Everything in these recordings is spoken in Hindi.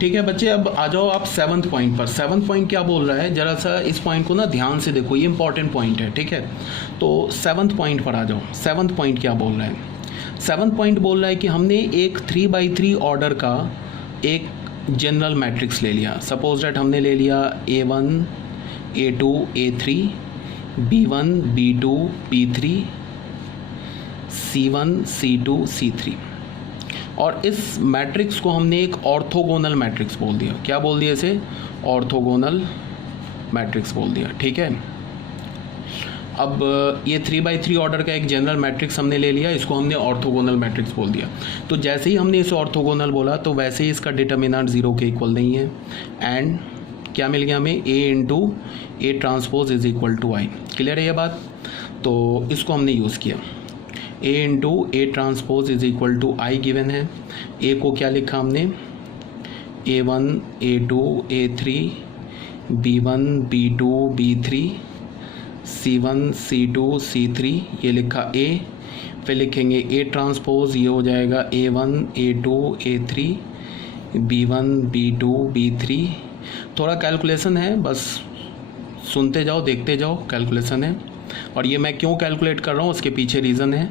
ठीक है बच्चे, अब आ जाओ आप 7th पॉइंट पर। 7th पॉइंट क्या बोल रहा है, जरा सा इस पॉइंट को ना ध्यान से देखो, ये इंपॉर्टेंट पॉइंट है। ठीक है, तो 7th पॉइंट पर आ जाओ। 7th पॉइंट क्या बोल रहा है? 7th पॉइंट बोल रहा है कि हमने एक 3x3 ऑर्डर का एक जनरल मैट्रिक्स ले लिया। सपोज दैट हमने ले लिया A1 A2 A3 B1 B2 B3 C1 C2 C3, और इस मैट्रिक्स को हमने एक ऑर्थोगोनल मैट्रिक्स बोल दिया। क्या बोल दिया इसे? ऑर्थोगोनल मैट्रिक्स बोल दिया। ठीक है, अब ये 3x3 ऑर्डर का एक जनरल मैट्रिक्स हमने ले लिया, इसको हमने ऑर्थोगोनल मैट्रिक्स बोल दिया। तो जैसे ही हमने इसे ऑर्थोगोनल बोला तो वैसे ही इसका डिटर्मिनेंट 0 के इक्वल नहीं है, एंड क्या मिल गया हमें? A into A transpose is equal to I। Clear है ये बात? तो इसको हमने यूज़ किया। A into A transpose is equal to I given है। A को क्या लिखा हमने? A1 A2 A3 B1 B2 B3 C1 C2 C3, ये लिखा A। फिर लिखेंगे A ट्रांसपोज, ये हो जाएगा A1 A2 A3 B1 B2 B3। थोड़ा कैलकुलेशन है, बस सुनते जाओ देखते जाओ, कैलकुलेशन है। और ये मैं क्यों कैलकुलेट कर रहा हूँ उसके पीछे रीज़न है,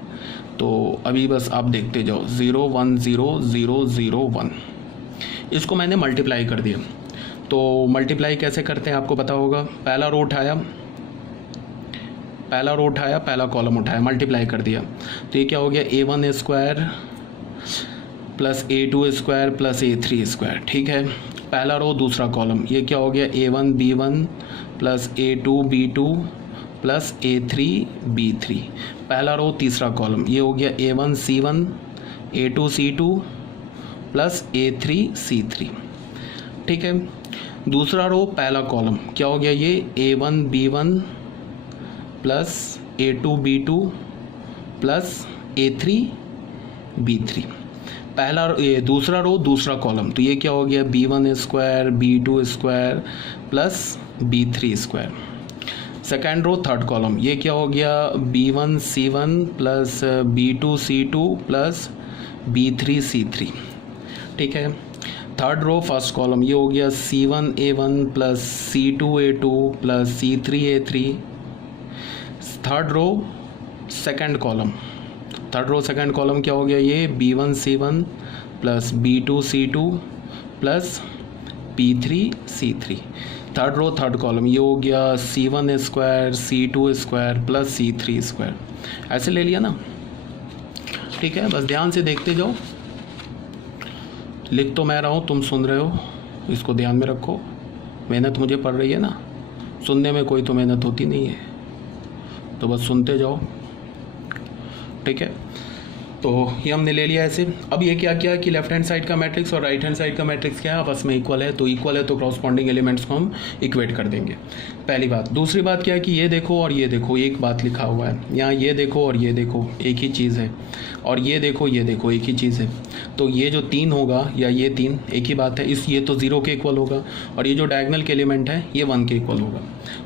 तो अभी बस आप देखते जाओ। 0 1 0 0 0 1, इसको मैंने मल्टीप्लाई कर दिया। तो मल्टीप्लाई कैसे करते हैं आपको पता होगा। पहला रो उठाया, पहला कॉलम उठाया, मल्टीप्लाई कर दिया। तो ये क्या हो गया? A1 square plus A2 square plus A3 square. ठीक है, पहला रो दूसरा कॉलम, ये क्या हो गया? A1 B1 plus A2 B2 plus A3 B3। पहला रो तीसरा कॉलम, ये हो गया A1 C1 A2 C2 plus A3 C3। ठीक है, दूसरा रो पहला कॉलम क्या हो गया? ये A1 B1 plus A2 B2 plus A3 B3। पहला ये दूसरा रो दूसरा कॉलम, तो ये क्या हो गया? B1 square B2 square plus B3 square. Second row third column, ये क्या हो गया? B1 C1 plus B2 C2 plus B3 C3। ठीक है, थर्ड रो फर्स्ट कॉलम, ये हो गया C1 A1 plus C2 A2 plus C3 A3। Third row second column, क्या हो गया? ये B1 C1 plus B2 C2 plus B3 C3। Third row third column, ये हो गया C1 square C2 square plus C3 square. ऐसे ले लिया ना? ठीक है, बस ध्यान से देखते जाओ। लिख तो मैं रहा हूँ, तुम सुन रहे हो, इसको ध्यान में रखो। मेहनत मुझे पड़ रही है ना, सुनने में कोई तो मेहनत होती नहीं है, तो बस सुनते जाओ। ठीक है, तो ये हमने ले लिया ऐसे। अब ये क्या किया कि लेफ्ट हैंड साइड का मैट्रिक्स और राइट हैंड साइड का मैट्रिक्स क्या है? आपस में इक्वल है, तो इक्वल है तो क्रॉसपॉन्डिंग एलिमेंट्स को हम इक्वेट कर देंगे। पहली बात। दूसरी बात क्या है कि ये देखो और ये देखो एक बात लिखा हुआ है, यहाँ ये देखो और ये देखो एक ही चीज़ है, और ये देखो एक ही चीज़ है। तो ये जो 3 होगा या ये 3 एक ही बात है। ये तो 0 के इक्वल होगा, और ये जो डायगोनल के एलिमेंट है ये 1 के इक्वल होगा।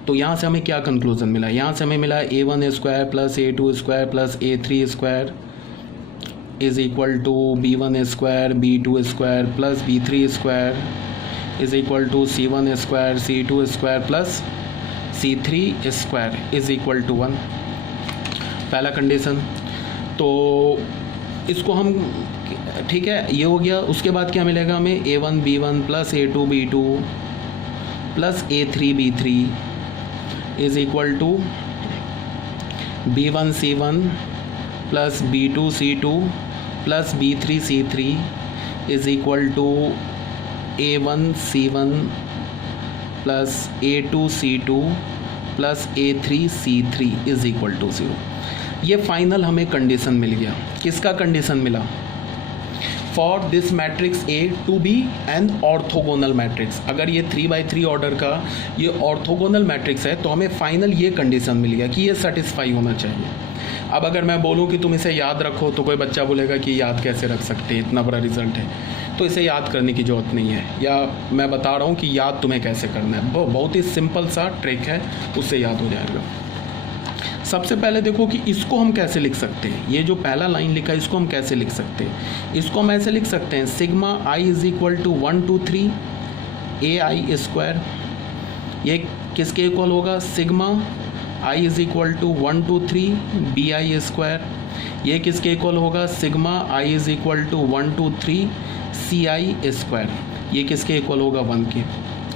तो यहाँ से हमें क्या कंक्लूजन मिला? यहाँ से हमें मिला A1 square plus A2 square plus A3 square is equal to B1 square B2 square plus B3 square is equal to C1 square C2 square plus C3 square is equal to 1। पहला कंडीशन। तो इसको हम, ठीक है, ये हो गया। उसके बाद क्या मिलेगा हमें? A1 B1 plus A2 B2 plus A3 B3 is equal to B1 C1 plus B2 C2 plus B3 C3 is equal to A1 C1 plus A2 C2 plus A3 C3 is equal to 0। ये फाइनल हमें कंडीशन मिल गया। किसका कंडीशन मिला? For this matrix A to be an orthogonal matrix. अगर ये 3x3 ऑर्डर का ये ऑर्थोगोनल मैट्रिक्स है तो हमें फाइनल ये कंडीशन मिल गया कि ये सेटिस्फाई होना चाहिए। अब अगर मैं बोलूँ कि तुम इसे याद रखो तो कोई बच्चा बोलेगा कि याद कैसे रख सकते हैं, इतना बड़ा रिजल्ट है, तो इसे याद करने की ज़रूरत नहीं है। या मैं बता रहा हूँ कि याद तुम्हें कैसे करना है, बहुत ही सिंपल सा ट्रिक है, उससे याद हो जाएगा। सबसे पहले देखो कि इसको हम कैसे लिख सकते हैं। ये जो पहला लाइन लिखा है इसको हम कैसे लिख सकते हैं। इसको हम ऐसे लिख सकते हैं sigma i is equal to 1 2 3 a i square. ये किसके इक्वल होगा, sigma i is equal to 1 2 3 b i square. ये किसके इक्वल होगा, sigma i is equal to 1 2 3 c i square. ये किसके इक्वल होगा, 1 के।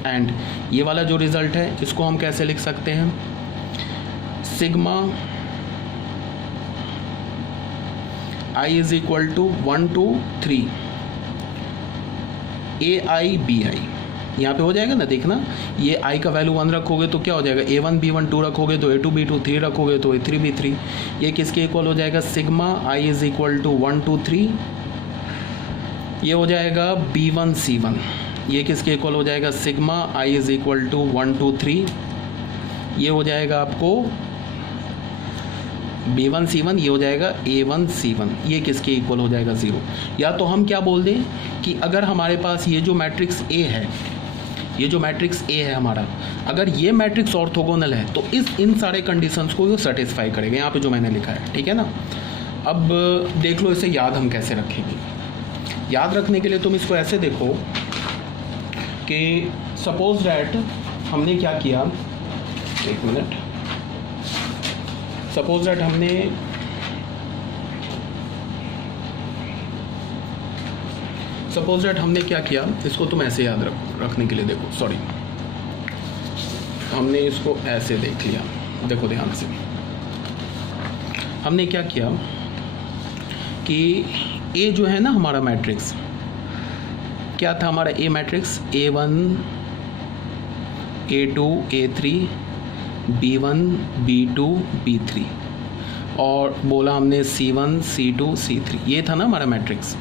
एंड ये वाला जो रिजल्ट है इसको हम कैसे लिख सकते हैं, sigma i is equal to 1 2 3 a i b i. यहाँ पे हो जाएगा ना, देखना ये i का वैल्यू 1 रखोगे तो क्या हो जाएगा, a1 b1 2 रखोगे तो a2 b2 3 रखोगे तो a3 b3। ये किसके इक्वल हो जाएगा, sigma i is equal to 1 2 3, ये हो जाएगा b1 c1। ये किसके इक्वल हो जाएगा, sigma i is equal to 1 2 3, ये हो जाएगा आपको b1 c1, ये हो जाएगा a1 c1। ये किसके इक्वल हो जाएगा, 0। या तो हम क्या बोल दें कि अगर हमारे पास ये जो मैट्रिक्स A है, ये जो मैट्रिक्स A है हमारा, अगर ये मैट्रिक्स ऑर्थोगोनल है तो इन सारे कंडीशंस को ये सेटिस्फाई करेगा, यहाँ पे जो मैंने लिखा है, ठीक है ना। अब देख लो इसे याद हम कैसे रखेंगे। याद रखने के लिए तुम इसको ऐसे देखो कि सपोज दैट हमने क्या किया, एक मिनट, सपोज दैट हमने क्या किया, इसको तुम ऐसे याद रखने के लिए देखो, सॉरी हमने इसको ऐसे देख लिया, देखो ध्यान से। हमने क्या किया कि ए जो है ना हमारा मैट्रिक्स, क्या था हमारा ए matrix, A1 A2 A3 B1 B2 B3 और बोला हमने C1 C2 C3, ये था ना हमारा मैट्रिक्स।